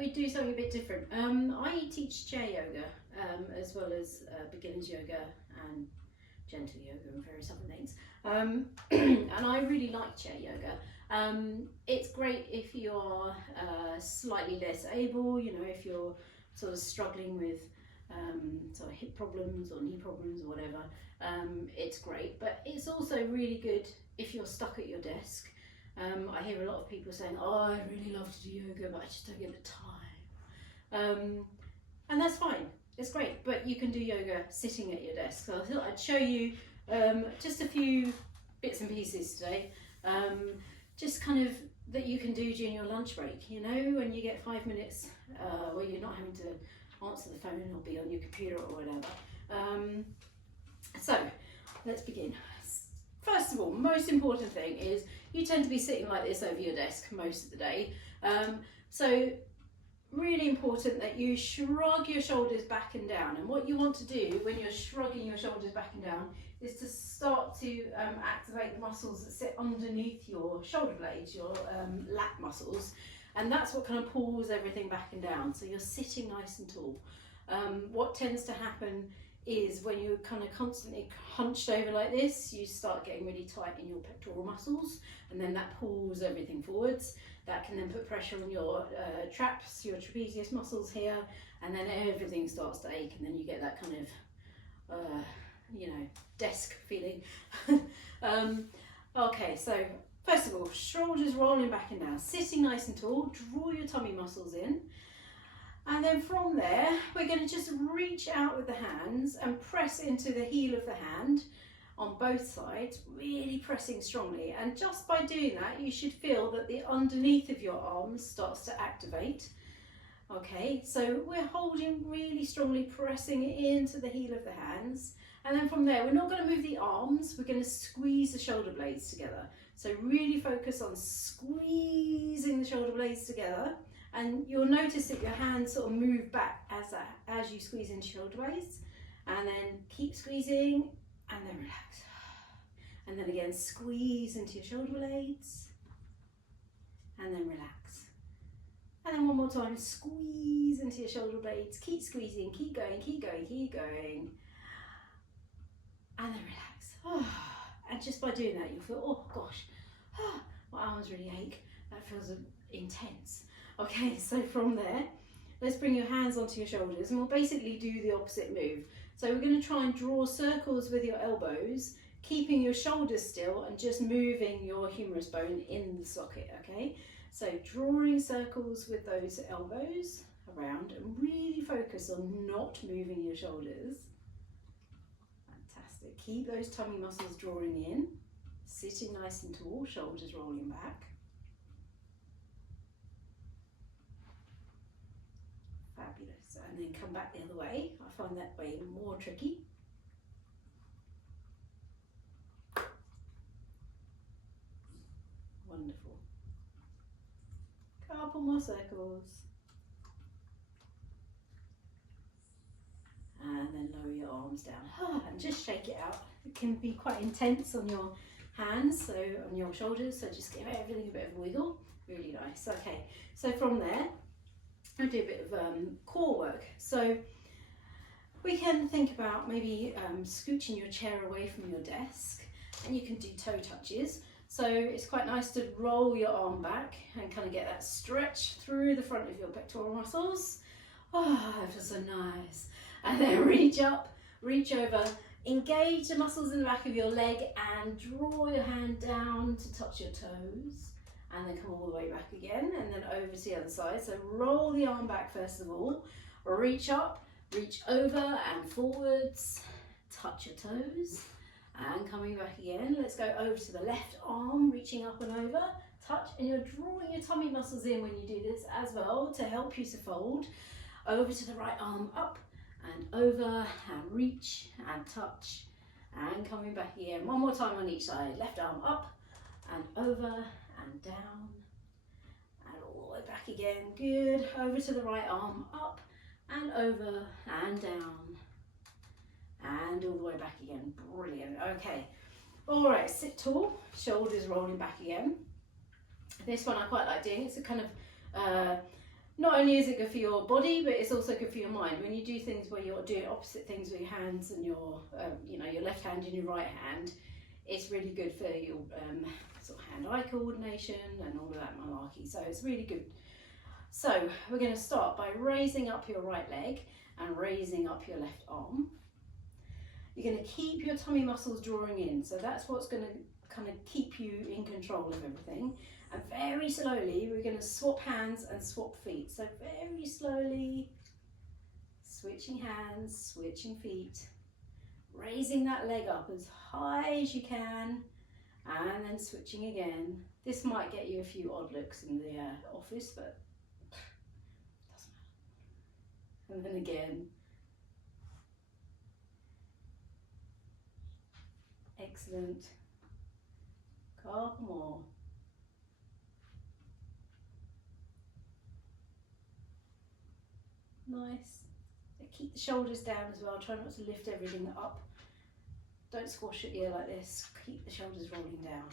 we do something a bit different. I teach chair yoga as well as beginners yoga and gentle yoga and various other things. And I really like chair yoga. It's great if you're slightly less able, you know, if you're sort of struggling with sort of hip problems or knee problems or whatever. It's great, but it's also really good if you're stuck at your desk. I hear a lot of people saying, oh, I really love to do yoga, but I just don't get the time. And that's fine, it's great, but you can do yoga sitting at your desk. So I thought I'd show you just a few bits and pieces today, just kind of that you can do during your lunch break, you know, when you get 5 minutes where you're not having to answer the phone or be on your computer or whatever. So let's begin. First of all, most important thing is you tend to be sitting like this over your desk most of the day. So really important that you shrug your shoulders back and down. And what you want to do when you're shrugging your shoulders back and down is to start to activate the muscles that sit underneath your shoulder blades, your lat muscles. And that's what kind of pulls everything back and down. So you're sitting nice and tall. What tends to happen is when you're kind of constantly hunched over like this, you start getting really tight in your pectoral muscles, and then that pulls everything forwards. That can then put pressure on your traps, your trapezius muscles here, and then everything starts to ache, and then you get that kind of, you know, desk feeling. Okay, so first of all, shoulders rolling back and down, sitting nice and tall, draw your tummy muscles in. And then from there, we're going to just reach out with the hands and press into the heel of the hand on both sides, really pressing strongly. And just by doing that, you should feel that the underneath of your arms starts to activate. Okay, so we're holding really strongly, pressing into the heel of the hands. And then from there, we're not going to move the arms, we're going to squeeze the shoulder blades together. So really focus on squeezing the shoulder blades together. And you'll notice that your hands sort of move back as you squeeze into shoulder blades, and then keep squeezing and then relax. And then again, squeeze into your shoulder blades and then relax. And then one more time, squeeze into your shoulder blades, keep squeezing, keep going, keep going, keep going. And then relax. And just by doing that, you'll feel, oh gosh, my arms really ache. That feels intense. Okay, so from there, let's bring your hands onto your shoulders and we'll basically do the opposite move. So we're going to try and draw circles with your elbows, keeping your shoulders still and just moving your humerus bone in the socket, okay? So drawing circles with those elbows around and really focus on not moving your shoulders. Fantastic. Keep those tummy muscles drawing in, sitting nice and tall, shoulders rolling back. Fabulous. And then come back the other way. I find that way more tricky. Wonderful. Couple more circles. And then lower your arms down. And just shake it out. It can be quite intense on your hands, so on your shoulders, so just give everything a bit of a wiggle. Really nice. Okay, so from there, I'll do a bit of core work. So we can think about maybe scooching your chair away from your desk, and you can do toe touches. So it's quite nice to roll your arm back and kind of get that stretch through the front of your pectoral muscles. Oh, that feels so nice. And then reach up, reach over, engage the muscles in the back of your leg and draw your hand down to touch your toes. And then come all the way back again, and then over to the other side. So roll the arm back first of all, reach up, reach over and forwards, touch your toes, and coming back again. Let's go over to the left arm, reaching up and over, touch, and you're drawing your tummy muscles in when you do this as well to help you to fold. Over to the right arm, up and over, and reach and touch, and coming back again. One more time on each side. Left arm up and over, and down and all the way back again. Good. Over to the right arm, up and over and down and all the way back again. Brilliant. Okay, all right, sit tall, shoulders rolling back again. This one I quite like doing. It's a kind of not only is it good for your body, but it's also good for your mind. When you do things where you're doing opposite things with your hands and your, your left hand and your right hand, it's really good for your sort of hand-eye coordination and all of that malarkey. So it's really good. So we're going to start by raising up your right leg and raising up your left arm. You're going to keep your tummy muscles drawing in. So that's what's going to kind of keep you in control of everything. And very slowly, we're going to swap hands and swap feet. So very slowly, switching hands, switching feet, raising that leg up as high as you can, and then switching again. This might get you a few odd looks in the office, but doesn't matter. And then again. Excellent. Couple more. Nice. Keep the shoulders down as well. Try not to lift everything up. Don't squash it here like this. Keep the shoulders rolling down.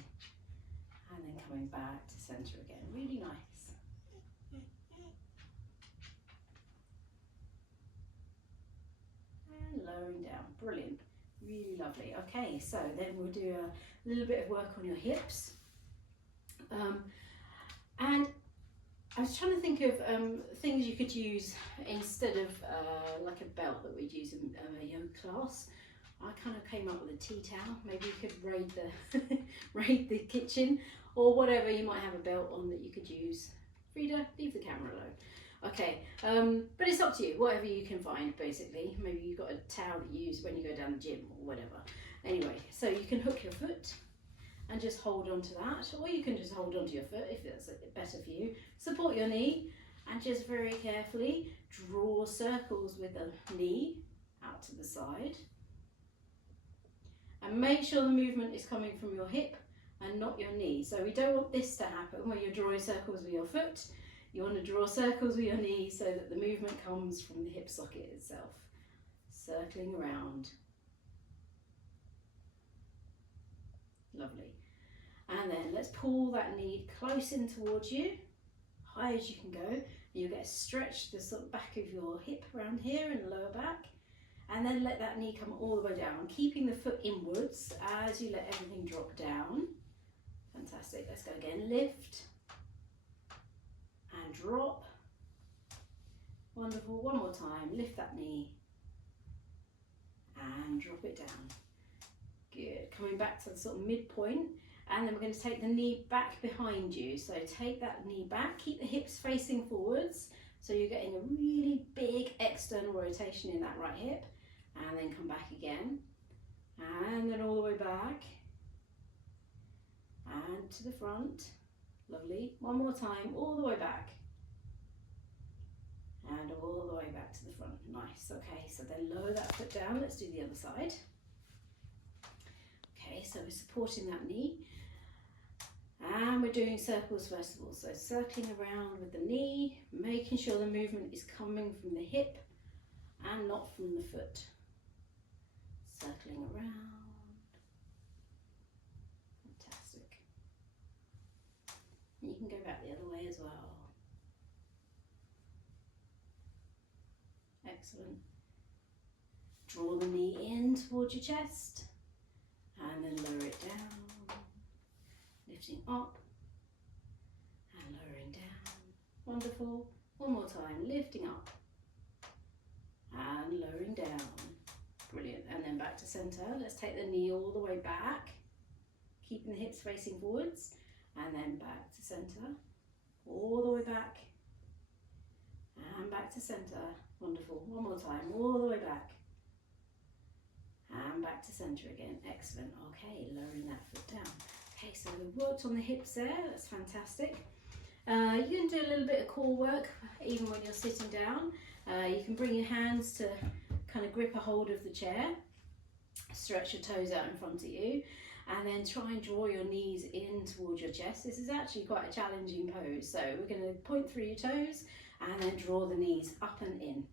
And then coming back to centre again. Really nice. And lowering down. Brilliant. Really lovely. Okay, so then we'll do a little bit of work on your hips. And I was trying to think of things you could use instead of like a belt that we'd use in a yoga class. I kind of came up with a tea towel. Maybe you could raid the raid the kitchen or whatever. You might have a belt on that you could use. Frida, leave the camera alone. Okay, but it's up to you. Whatever you can find, basically. Maybe you've got a towel that you use when you go down the gym or whatever. Anyway, so you can hook your foot and just hold on to that, or you can just hold on to your foot if that's better for you. Support your knee and just very carefully draw circles with the knee out to the side. And make sure the movement is coming from your hip and not your knee. So we don't want this to happen where you're drawing circles with your foot. You want to draw circles with your knee so that the movement comes from the hip socket itself. Circling around. Lovely. And then let's pull that knee close in towards you, high as you can go. And you'll get stretched the sort of back of your hip around here in the lower back. And then let that knee come all the way down, keeping the foot inwards as you let everything drop down. Fantastic. Let's go again. Lift and drop. Wonderful. One more time. Lift that knee and drop it down. Good. Coming back to the sort of midpoint. And then we're going to take the knee back behind you. So take that knee back, keep the hips facing forwards. So you're getting a really big external rotation in that right hip. And then come back again. And then all the way back. And to the front. Lovely. One more time, all the way back. And all the way back to the front. Nice. Okay, so then lower that foot down. Let's do the other side. Okay, so we're supporting that knee. And we're doing circles first of all. So circling around with the knee, making sure the movement is coming from the hip and not from the foot. Circling around. Fantastic. You can go back the other way as well. Excellent. Draw the knee in towards your chest and then lower it down. Lifting up and lowering down. Wonderful. One more time. Lifting up and lowering down. Brilliant. And then back to centre. Let's take the knee all the way back, keeping the hips facing forwards, and then back to centre. All the way back and back to centre. Wonderful. One more time. All the way back and back to centre again. Excellent. Okay, lowering that foot down. Okay, so we've worked on the hips there. That's fantastic. You can do a little bit of core work even when you're sitting down. You can bring your hands to kind of grip a hold of the chair. Stretch your toes out in front of you. And then try and draw your knees in towards your chest. This is actually quite a challenging pose. So we're going to point through your toes and then draw the knees up and in.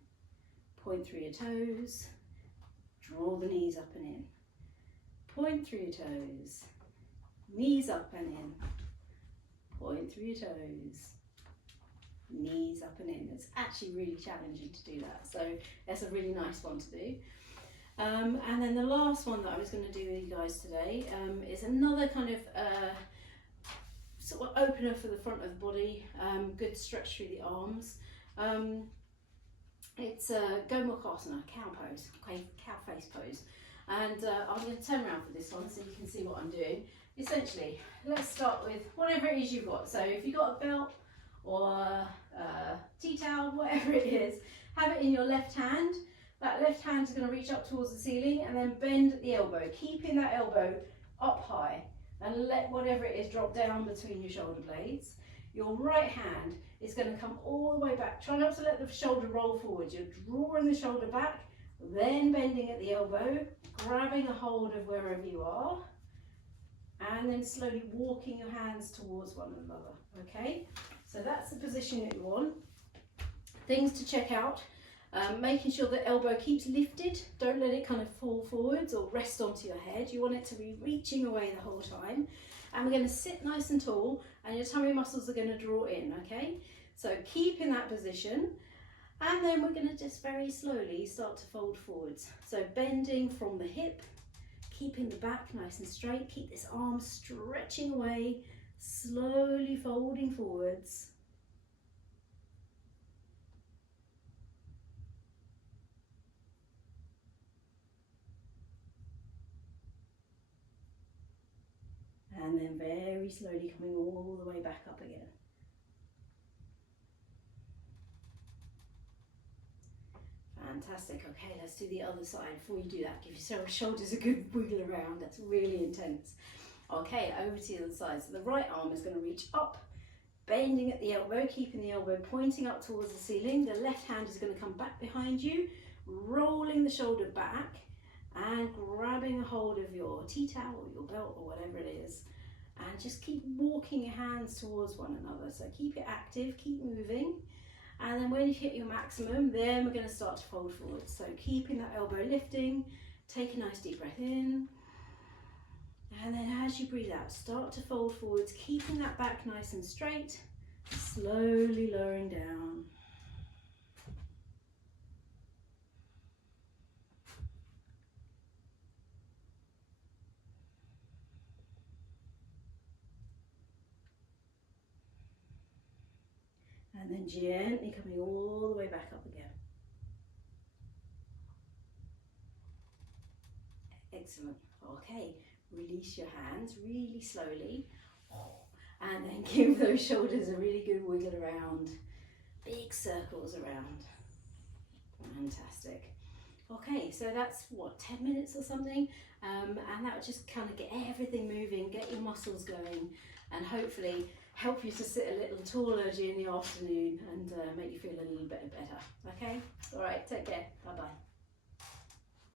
Point through your toes. Draw the knees up and in. Point through your toes. Knees up and in. Point through your toes. knees up and in. It's actually really challenging to do that, so that's a really nice one to do. And then the last one that I was going to do with you guys today is another kind of sort of opener for the front of the body, good stretch through the arms. It's Gomukhasana, cow pose, cow face pose. And I'm going to turn around for this one so you can see what I'm doing. Essentially, let's start with whatever it is you've got. So if you've got a belt or a tea towel, whatever it is, have it in your left hand. That left hand is going to reach up towards the ceiling and then bend at the elbow, keeping that elbow up high, and let whatever it is drop down between your shoulder blades. Your right hand is going to come all the way back. Try not to let the shoulder roll forward. You're drawing the shoulder back, then bending at the elbow, grabbing a hold of wherever you are, and then slowly walking your hands towards one another. Okay, so that's the position that you want. Things to check out. Making sure the elbow keeps lifted. Don't let it kind of fall forwards or rest onto your head. You want it to be reaching away the whole time. And we're going to sit nice and tall, and your tummy muscles are going to draw in, okay? So keep in that position, and then we're going to just very slowly start to fold forwards. So bending from the hip, keeping the back nice and straight, keep this arm stretching away, slowly folding forwards. And then very slowly coming all the way back up again. Fantastic. Okay, let's do the other side. Before you do that, give your shoulders a good wiggle around. That's really intense. Okay, over to the other side. So the right arm is going to reach up, bending at the elbow, keeping the elbow pointing up towards the ceiling. The left hand is going to come back behind you, rolling the shoulder back and grabbing a hold of your tea towel or your belt or whatever it is. And just keep walking your hands towards one another. So keep it active, keep moving. And then when you hit your maximum, then we're going to start to fold forward. So keeping that elbow lifting, take a nice deep breath in. And then as you breathe out, start to fold forwards, keeping that back nice and straight, slowly lowering down. And then gently coming all the way back up again. Excellent. Okay, release your hands really slowly. And then give those shoulders a really good wiggle around. Big circles around. Fantastic. Okay, so that's what, 10 minutes or something? And that will just kind of get everything moving, get your muscles going, and hopefully help you to sit a little taller during the afternoon and make you feel a little bit better. Okay? All right, take care. Bye-bye.